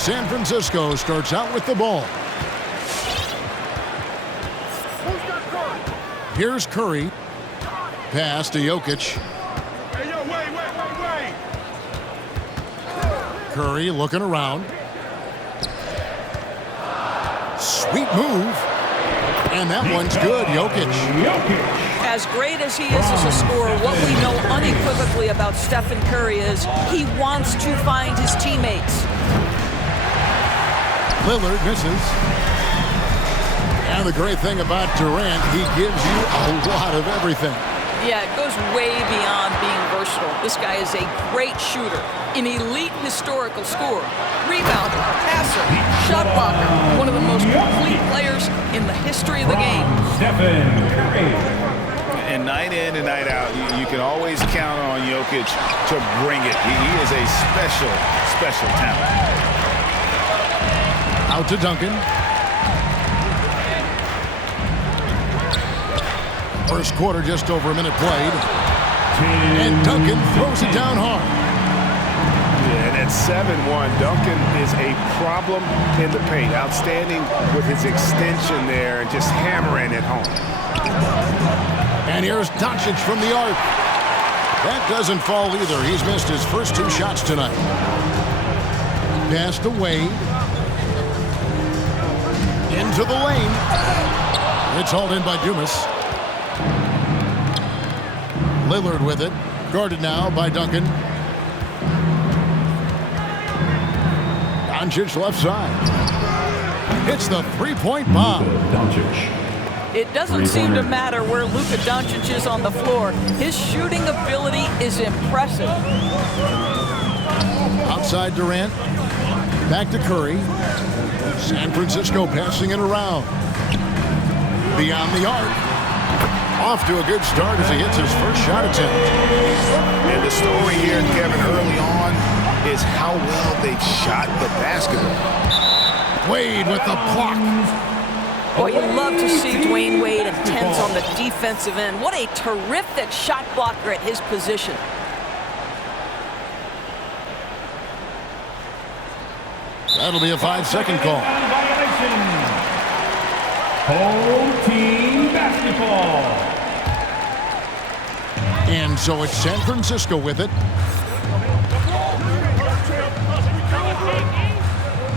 San Francisco starts out with the ball. Here's Curry. Pass to Jokic. Hey, yo, wait. Curry looking around. Sweet move. And that one's good, Jokic. As great as he is as a scorer, what we know unequivocally about Stephen Curry is he wants to find his teammates. Lillard misses. And the great thing about Durant, he gives you a lot of everything. Yeah, it goes way beyond being versatile. This guy is a great shooter, an elite historical scorer, rebounder, passer, shot blocker, one of the most complete players in the history of the game. Stephen Curry. And night in and night out, you can always count on Jokic to bring it. He is a special talent. Out to Duncan. First quarter, just over a minute played. And Duncan throws it down hard. Yeah, and at 7-1, Duncan is a problem in the paint. Outstanding with his extension there and just hammering it home. And here's Doncic from the arc. That doesn't fall either. He's missed his first 2 shots tonight. Pass to Wade. Into the lane. It's hauled in by Dumas. Lillard with it. Guarded now by Duncan. Doncic left side. It's the three-point bomb. It doesn't seem to matter where Luka Doncic is on the floor. His shooting ability is impressive. Outside Durant. Back to Curry. San Francisco passing it around. Beyond the arc. Off to a good start as he hits his first shot attempt. And the story here, Kevin, early on is how well they shot the basketball. Wade with the block. Boy, you love to see Dwayne Wade intense on the defensive end. What a terrific shot blocker at his position. That'll be a 5-second call. Home team basketball. And so it's San Francisco with it.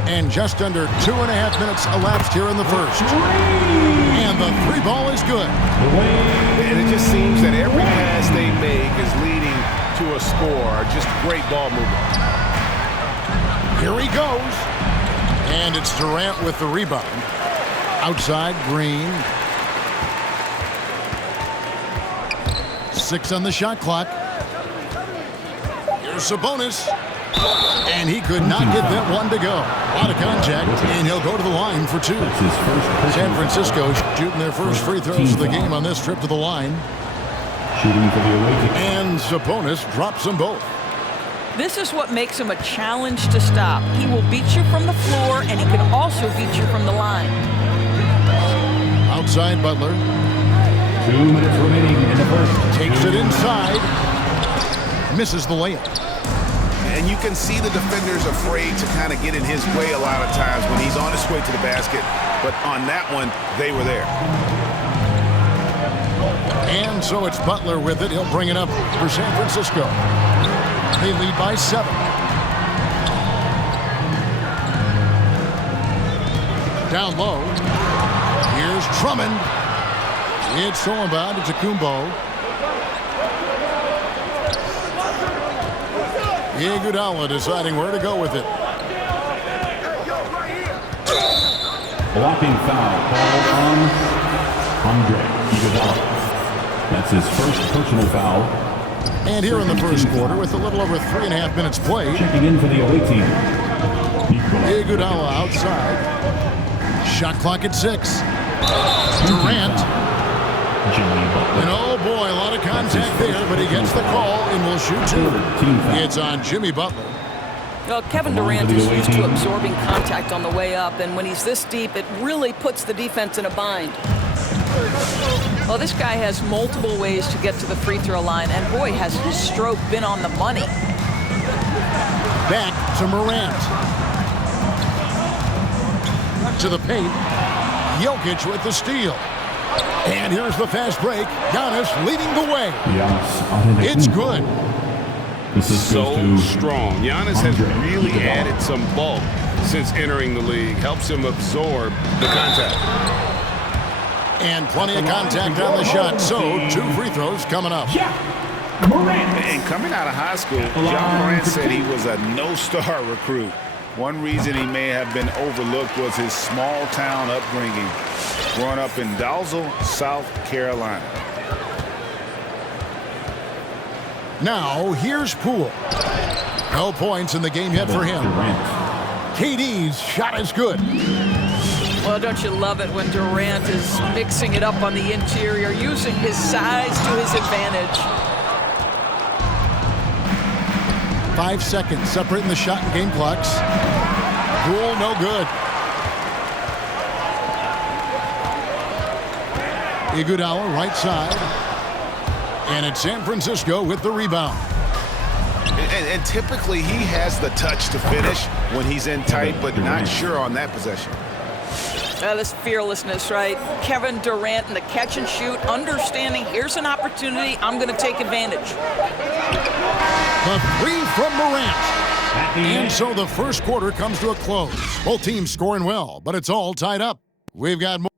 And just under 2.5 minutes elapsed here in the first. And the 3 ball is good. And it just seems that every pass they make is leading to a score. Just great ball movement. Here he goes. And it's Durant with the rebound. Outside, Green. 6 on the shot clock. Here's Sabonis. And he could not get that one to go. A lot of contact, and he'll go to the line for 2. San Francisco shooting their first free throws of the game on this trip to the line. Shooting for the away team. And Sabonis drops them both. This is what makes him a challenge to stop. He will beat you from the floor, and he can also beat you from the line. Outside Butler. 2 minutes remaining in the first. Takes it inside. Misses the layup. And you can see the defenders afraid to kind of get in his way a lot of times when he's on his way to the basket. But on that one, they were there. And so it's Butler with it. He'll bring it up for San Francisco. They lead by 7. Down low. Here's Drummond. It's stolen by Kumbo. Iguodala deciding where to go with it. Blocking foul called on Andre Iguodala. That's his first personal foul. And here in the first quarter, with a little over 3.5 minutes played, Checking in for the away team. Iguodala outside. Shot clock at 6. Durant. Jimmy Butler. And oh boy, a lot of contact there, but he gets the call and will shoot 2. It's on Jimmy Butler. Well, Kevin Durant is used to absorbing contact on the way up, and when he's this deep, it really puts the defense in a bind. Well, this guy has multiple ways to get to the free throw line, and boy, has his stroke been on the money. Back to Morant. To the paint. Jokic with the steal. And here's the fast break. Giannis leading the way. It's good. This is So strong. Giannis has Andre really Iguodala. added some bulk since entering the league. Helps him absorb the contact. And plenty of contact on the shot. So 2 free throws coming up. And coming out of high school, John Morant said he was a no-star recruit. One reason he may have been overlooked was his small-town upbringing, growing up in Dalzell, South Carolina. Now, here's Poole. No points in the game yet for him. KD's shot is good. Well, don't you love it when Durant is mixing it up on the interior, using his size to his advantage. 5 seconds separating the shot and game clocks. Poole, no good. Iguodala, right side. And it's San Francisco with the rebound. And typically he has the touch to finish when he's in tight, but not sure on that possession. This fearlessness, right? Kevin Durant in the catch and shoot, understanding here's an opportunity, I'm going to take advantage. The 3 from Morant. And so the first quarter comes to a close. Both teams scoring well, but it's all tied up. We've got more.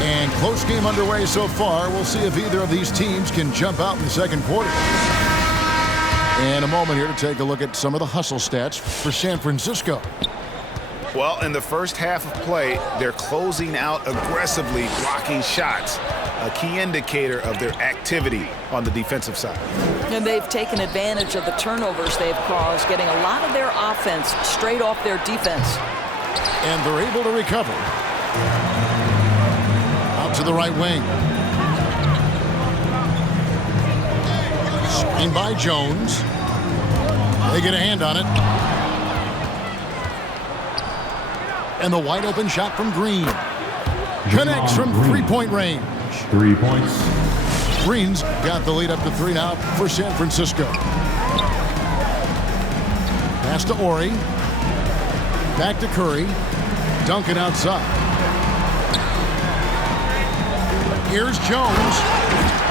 And close game underway so far. We'll see if either of these teams can jump out in the second quarter. And a moment here to take a look at some of the hustle stats for San Francisco. Well, in the first half of play, they're closing out aggressively, blocking shots, a key indicator of their activity on the defensive side. And they've taken advantage of the turnovers they've caused, getting a lot of their offense straight off their defense. And they're able to recover. Out to the right wing. Screen by Jones. They get a hand on it. And the wide open shot from Green. Connects from three-point range. 3 points. Green's got the lead up to 3 now for San Francisco. Pass to Ori. Back to Curry. Duncan outside. Here's Jones.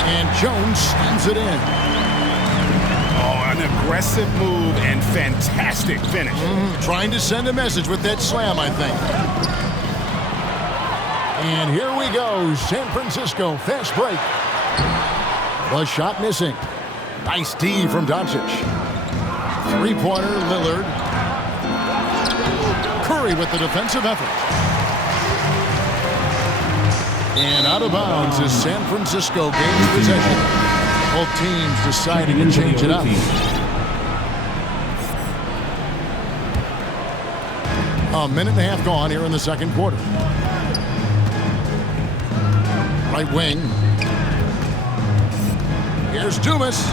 And Jones slams it in. Oh, an aggressive move and fantastic finish. Trying to send a message with that slam, I think. And here we go. San Francisco, fast break. The shot missing. Nice D from Doncic. Three-pointer, Lillard. Curry with the defensive effort. And out of bounds as San Francisco gains possession. Both teams deciding to change it up. A minute and a half gone here in the second quarter. Right wing. Here's Dumas.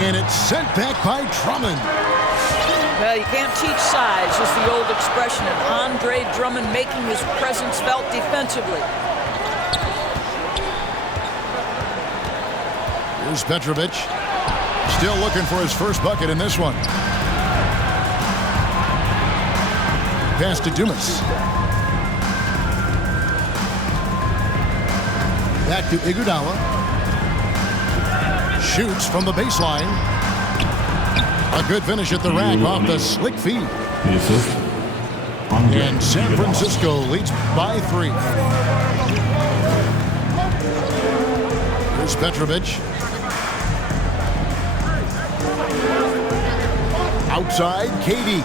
And it's sent back by Drummond. Well, you can't teach size, is the old expression, and Andre Drummond making his presence felt defensively. Here's Petrovic. Still looking for his first bucket in this one. Pass to Dumas. Back to Iguodala. Shoots from the baseline. A good finish at the rack off the slick feed. The assist. Andre And San Iguodala. Francisco leads by 3. Here's Petrovic. Outside, KD.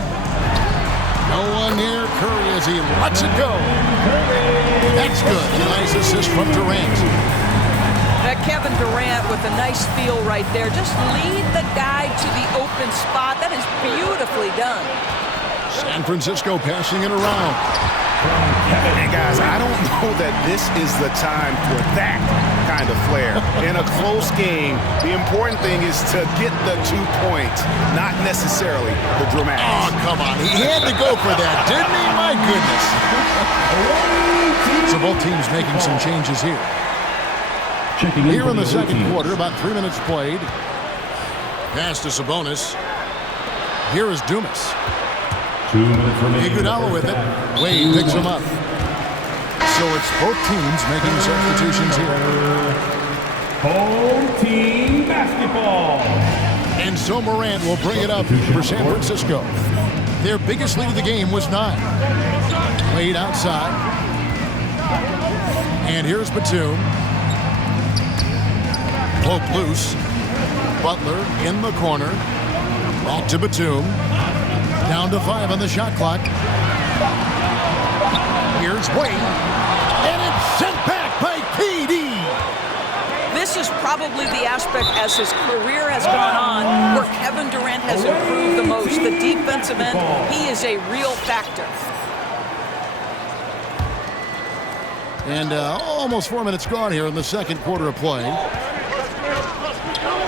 No one near Curry as he lets it go. That's good. Nice assist from Durant. Kevin Durant with a nice feel right there. Just lead the guy to the open spot. That is beautifully done. San Francisco passing it around. And guys, I don't know that this is the time for that kind of flair. In a close game, the important thing is to get the 2 points, not necessarily the dramatics. Oh, come on. He had to go for that, didn't he? My goodness. So both teams making some changes here. Checking in Here for in the away second team. quarter, about 3 minutes played. Pass to Sabonis. Here is Dumas. 2 minutes remaining. Iguodala with it. Wade picks him up. So it's both teams making substitutions here. Home team basketball. And so Morant will bring it up for San Francisco. Their biggest lead of the game was 9. Wade outside. And here's Batum. Poke loose. Butler in the corner. Back to Batum. Down to 5 on the shot clock. Here's Wade. And it's sent back by KD. This is probably the aspect as his career has gone on where Kevin Durant has improved the most. The defensive end, he is a real factor. And almost 4 minutes gone here in the second quarter of play.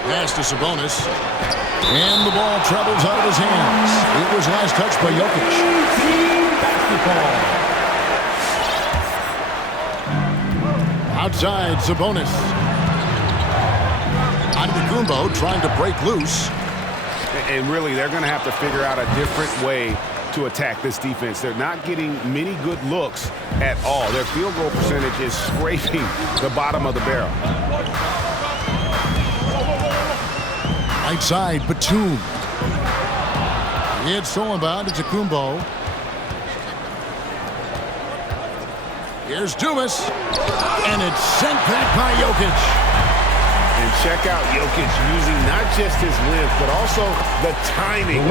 Pass to Sabonis. And the ball travels out of his hands. It was last touched by Jokic. Outside, Sabonis. Antetokounmpo trying to break loose. And really, they're going to have to figure out a different way to attack this defense. They're not getting many good looks at all. Their field goal percentage is scraping the bottom of the barrel. Right side, Batum. It's thrown by Antetokounmpo. Here's Dumas. And it's sent back by Jokic. And check out Jokic using not just his length, but also the timing.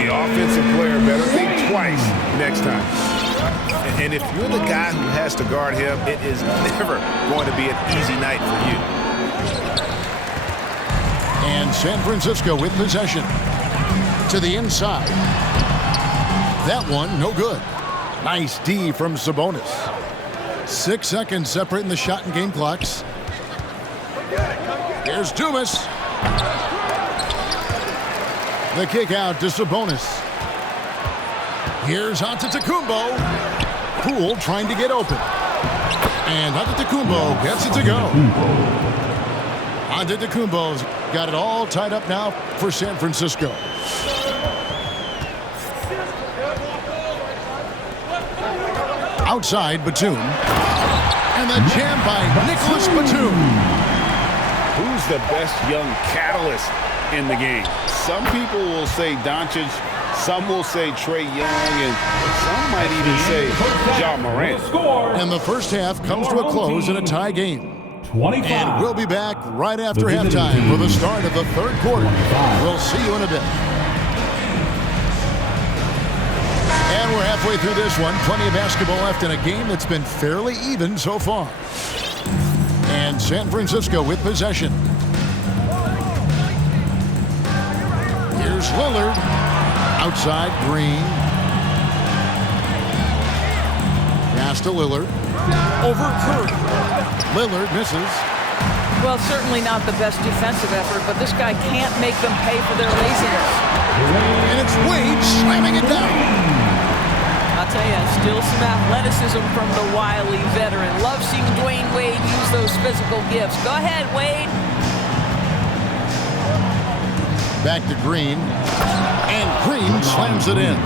The offensive player better think twice next time. And if you're the guy who has to guard him, it is never going to be an easy night for you. And San Francisco with possession. To the inside. That one, no good. Nice D from Sabonis. 6 seconds separating the shot and game clocks. Here's Dumas. The kick out to Sabonis. Here's Antetokounmpo. Poole trying to get open. And Antetokounmpo gets it to go. Antetokounmpo's got it all tied up now for San Francisco. Outside, Batum. And the jam by Nicholas Batum. Who's the best young catalyst in the game? Some people will say Doncic, some will say Trae Young, and some might even say Ja Morant. And the first half comes to a close in a tie game. 25. And we'll be back right after halftime for the start of the third quarter. We'll see you in a bit. And we're halfway through this one. Plenty of basketball left in a game that's been fairly even so far. And San Francisco with possession. Here's Lillard. Outside, Green. Pass to Lillard. Over Curry. Lillard misses. Well, certainly not the best defensive effort, but this guy can't make them pay for their laziness. And it's Wade slamming it down. I'll tell you, still some athleticism from the wily veteran. Love seeing Dwayne Wade use those physical gifts. Go ahead, Wade. Back to Green. And Green slams it in.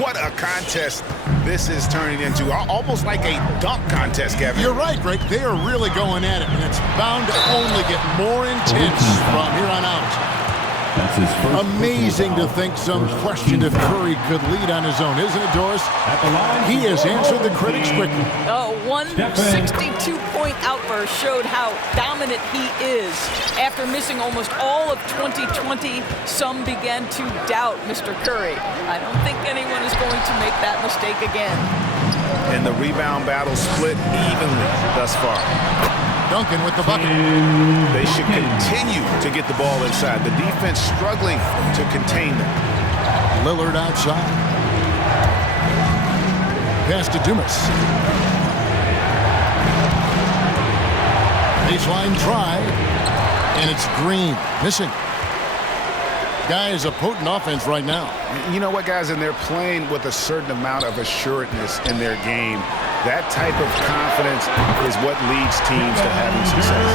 What a contest this is turning into. Almost like a dunk contest, Kevin. You're right, Greg. They are really going at it, and it's bound to only get more intense from here on out. That's his first. Amazing to think some questioned if Curry could lead on his own, isn't it, Doris? He has answered the critics quickly. Oh, one 62-point outburst showed how dominant he is. After missing almost all of 2020, some began to doubt Mr. Curry. I don't think anyone is going to make that mistake again. And the rebound battle split evenly thus far. Duncan with the bucket. They should continue to get the ball inside. The defense struggling to contain them. Lillard outside. Pass to Dumas. Baseline try. And it's Green. Missing. Guy is a potent offense right now. You know what, guys? And they're playing with a certain amount of assuredness in their game. That type of confidence is what leads teams to having success.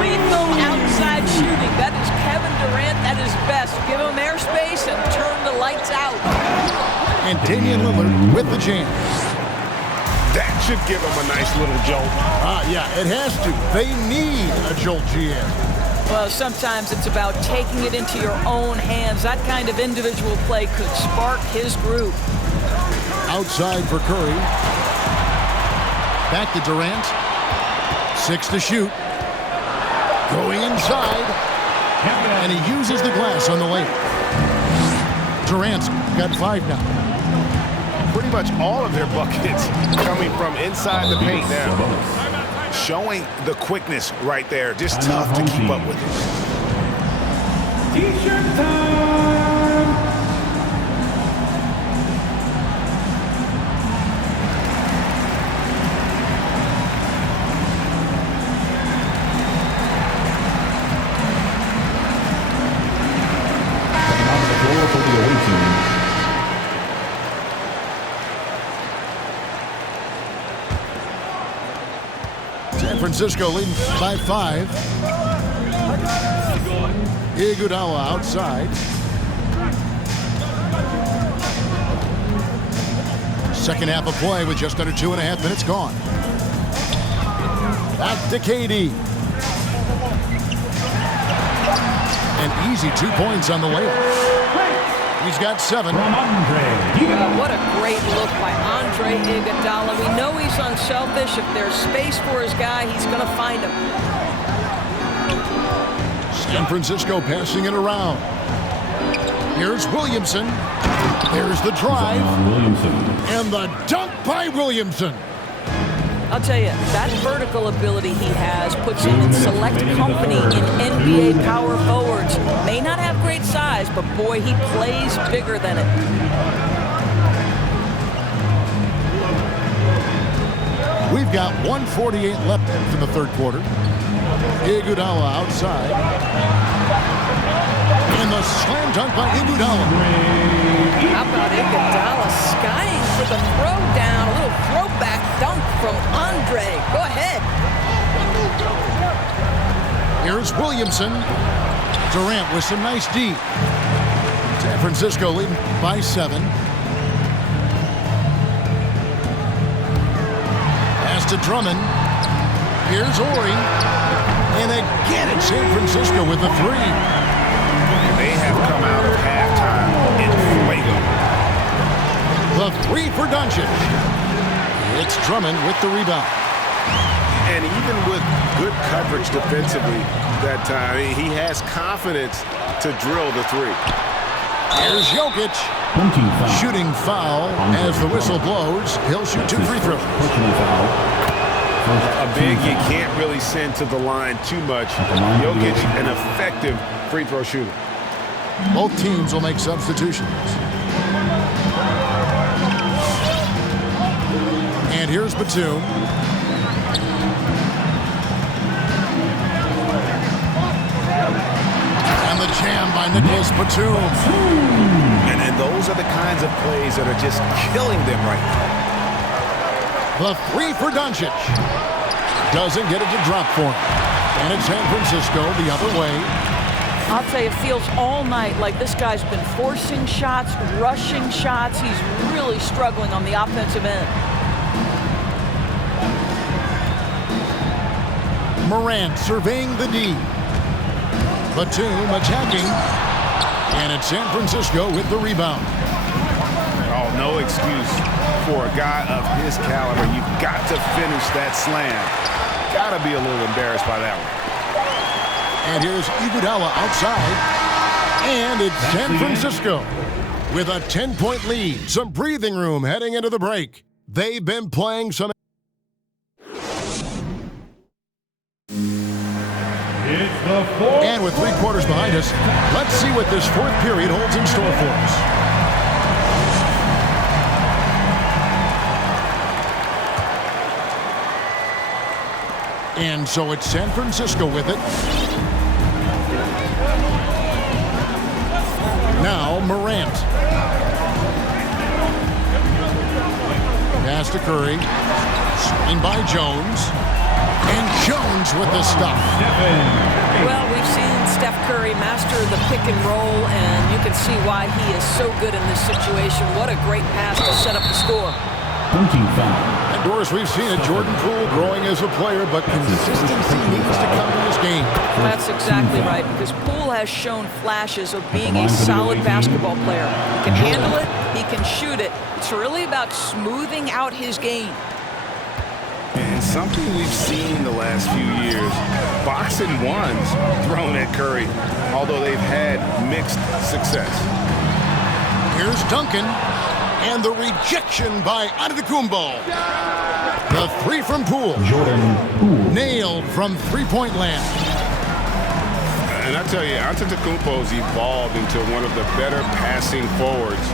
Lethal outside shooting. That is Kevin Durant at his best. Give him Damian Lillard with the jam. That should give them a nice little jolt. Yeah, it has to. They need a jolt, GM. Well, sometimes it's about taking it into your own hands. That kind of individual play could spark his group. Outside for Curry. Back to Durant. 6 to shoot. Going inside. And he uses the glass on the layup. Durant's got 5 now. Pretty much all of their buckets coming from inside the paint now. Showing the quickness right there. Just tough to keep up with it. T-shirt time! Coming out of the floor for the away team. San Francisco leading by 5. Iguodala outside. Second half of play with just under 2.5 minutes gone. Back to KD. An easy 2 points on the layup. He's got 7. From Andre. What a great look by Andre Iguodala. We know he's unselfish. If there's space for his guy, he's going to find him. San Francisco passing it around. Here's Williamson. There's the drive. Zion Williamson. And the dunk by Williamson. I'll tell you, that vertical ability he has puts him in select company in NBA power forwards. May not have great size, but boy, he plays bigger than it. We've got 1:48 left in the third quarter. Iguodala outside. And the slam dunk by Iguodala. How about Iguodala skying for the throwdown? A little throwback dunk from Andre. Go ahead. Here's Williamson. Durant with some nice D. San Francisco leading by 7. Pass to Drummond. Here's Ori. And again it's San Francisco with the 3. They have come out of halftime in fuego. The 3 for Doncic. It's Drummond with the rebound. And even with good coverage defensively that time, he has confidence to drill the 3. Here's Jokic. Shooting foul as the whistle blows. He'll shoot 2 free throws. A big you can't really send to the line too much. Jokic, an effective free throw shooter. Both teams will make substitutions. And here's Batum. And the jam by Nicholas Batum. And those are the kinds of plays that are just killing them right now. The 3 for Doncic. Doesn't get it to drop for him. And it's San Francisco the other way. I'll tell you, it feels all night like this guy's been forcing shots, rushing shots. He's really struggling on the offensive end. Morant surveying the D. Batum attacking. And it's San Francisco with the rebound. Oh, no excuse for a guy of his caliber. You've got to finish that slam. Got to be a little embarrassed by that one. And here's Iguodala outside. And it's San Francisco with a 10-point lead. Some breathing room heading into the break. They've been playing some. And with 3 quarters behind us, let's see what this 4th period holds in store for us. And so it's San Francisco with it. Now Morant. Pass to Curry. Screen by Jones. And Jones with the stop. Well, we've seen Steph Curry master the pick and roll, and you can see why he is so good in this situation. What a great pass to set up the score. Dunking foul. And Doris, we've seen a Jordan Poole growing as a player, but consistency needs to come in this game. That's exactly right, because Poole has shown flashes of being a solid basketball player. He can handle it, he can shoot it. It's really about smoothing out his game. And something we've seen the last few years, boxing ones thrown at Curry, although they've had mixed success. Here's Duncan, and the rejection by Antetokounmpo. The three from Poole. Jordan Poole. Nailed from three-point land. And I tell you, Antetokounmpo's evolved into one of the better passing forwards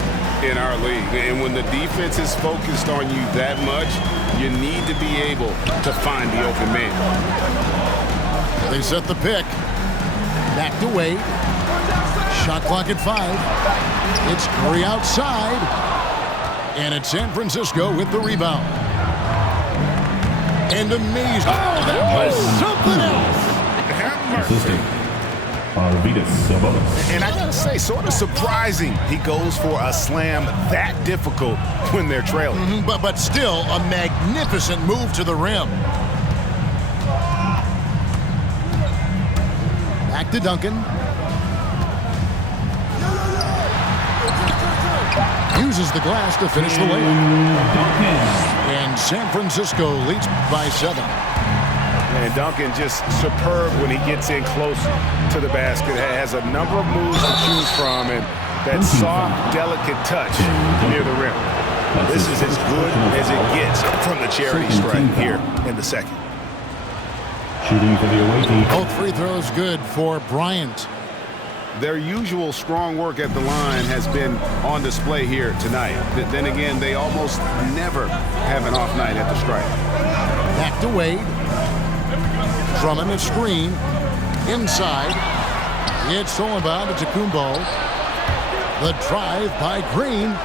in our league. And when the defense is focused on you that much, you need to be able to find the open man. They set the pick. Back to Wade. Shot clock at 5. It's Curry outside. And it's San Francisco with the rebound. And amazing. Oh, that was something else. Assistant Arvydas Sabonis. And I gotta say, sort of surprising he goes for a slam that difficult when they're trailing. But still a magnificent move to the rim. Back to Duncan. Uses the glass to finish the layup. And San Francisco leads by 7. And Duncan just superb when he gets in close to the basket. Has a number of moves to choose from, and that soft, delicate touch near the rim. This is as good as it gets from the charity stripe here in the second. Shooting for the away team. Both free throws good for Bryant. Their usual strong work at the line has been on display here tonight. Then again, they almost never have an off night at the stripe. Back to Wade. Drummond a screen. Inside. It's stolen by Antetokounmpo. The drive by Green.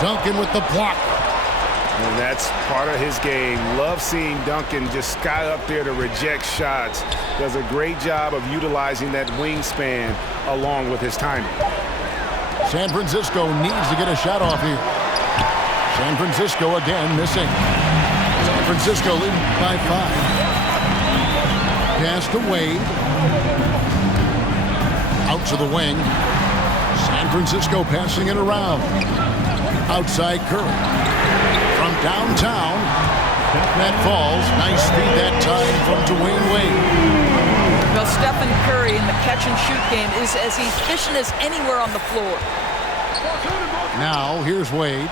Duncan with the block. And that's part of his game. Love seeing Duncan just sky up there to reject shots. Does a great job of utilizing that wingspan along with his timing. San Francisco needs to get a shot off here. San Francisco again missing. San Francisco leading by 5. Pass to Wade. Out to the wing. San Francisco passing it around. Outside Curry. From downtown. That falls. Nice feed that time from Dwayne Wade. Well, Stephen Curry in the catch-and-shoot game is as efficient as anywhere on the floor. Now, here's Wade.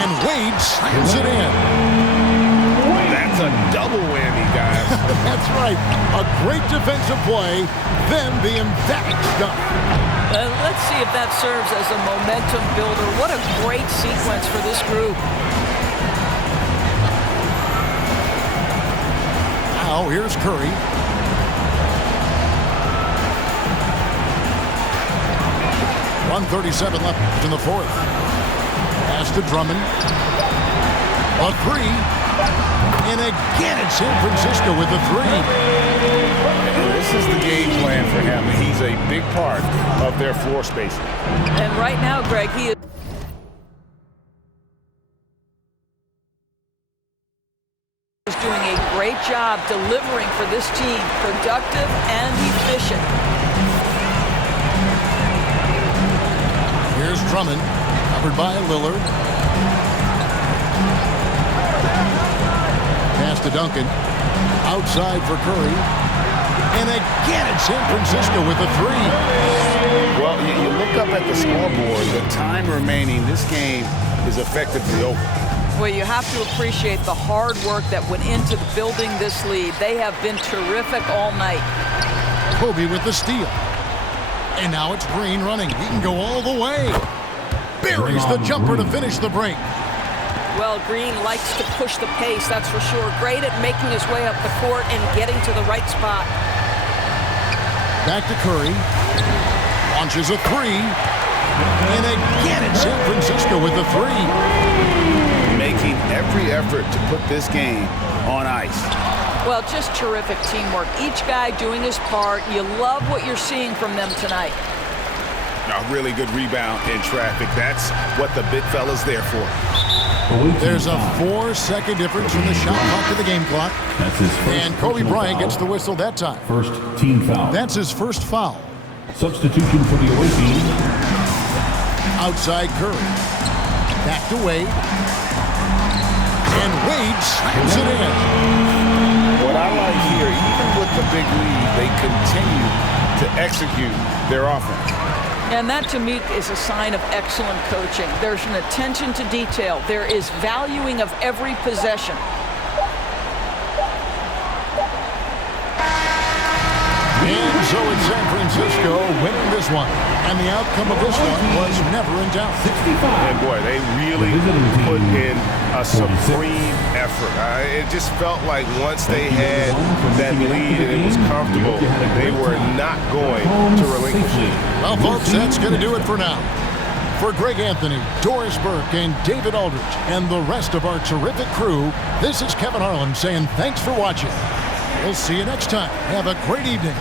And Wade slams it in. That's a double whammy, guys. That's right. A great defensive play, then the emphatic dunk. Let's see if that serves as a momentum builder. What a great sequence for this group. Now, here's Curry. .137 left in the fourth. Pass to Drummond. A 3. And again, it's San Francisco with the 3. This is the game plan for him. He's a big part of their floor spacing. And right now, Greg, he is doing a great job delivering for this team. Productive and efficient. Here's Drummond, covered by Lillard. Pass to Duncan. Outside for Curry. And again, it's San Francisco with a 3. Well, you look up at the scoreboard, the time remaining, this game is effectively over. Well, you have to appreciate the hard work that went into building this lead. They have been terrific all night. Kobe with the steal. And now it's Green running. He can go all the way. Buries the jumper to finish the break. Well, Green likes to push the pace, that's for sure. Great at making his way up the court and getting to the right spot. Back to Curry. Launches a 3. And again, it's San Francisco with the 3. Make making every effort to put this game on ice. Well, just terrific teamwork. Each guy doing his part. You love what you're seeing from them tonight. A really good rebound in traffic. That's what the big fella's there for. There's a 4-second difference from the shot clock to the game clock. That's his first And Kobe personal Bryant foul. gets the whistle that time. First team foul. That's his first foul. Substitution for the away team. Outside Curry. Back to Wade. And Wade slams it in. What I like here, even with the big lead, they continue to execute their offense. And that, to me, is a sign of excellent coaching. There's an attention to detail. There is valuing of every possession. And so it's San Francisco winning this one. And the outcome of this one was never in doubt. 65. And boy, they really put in a supreme effort. It just felt like once they had that lead and it was comfortable, they were not going to relinquish it. Well, folks, that's going to do it for now. For Greg Anthony, Doris Burke, and David Aldridge, and the rest of our terrific crew, this is Kevin Harlan saying thanks for watching. We'll see you next time. Have a great evening.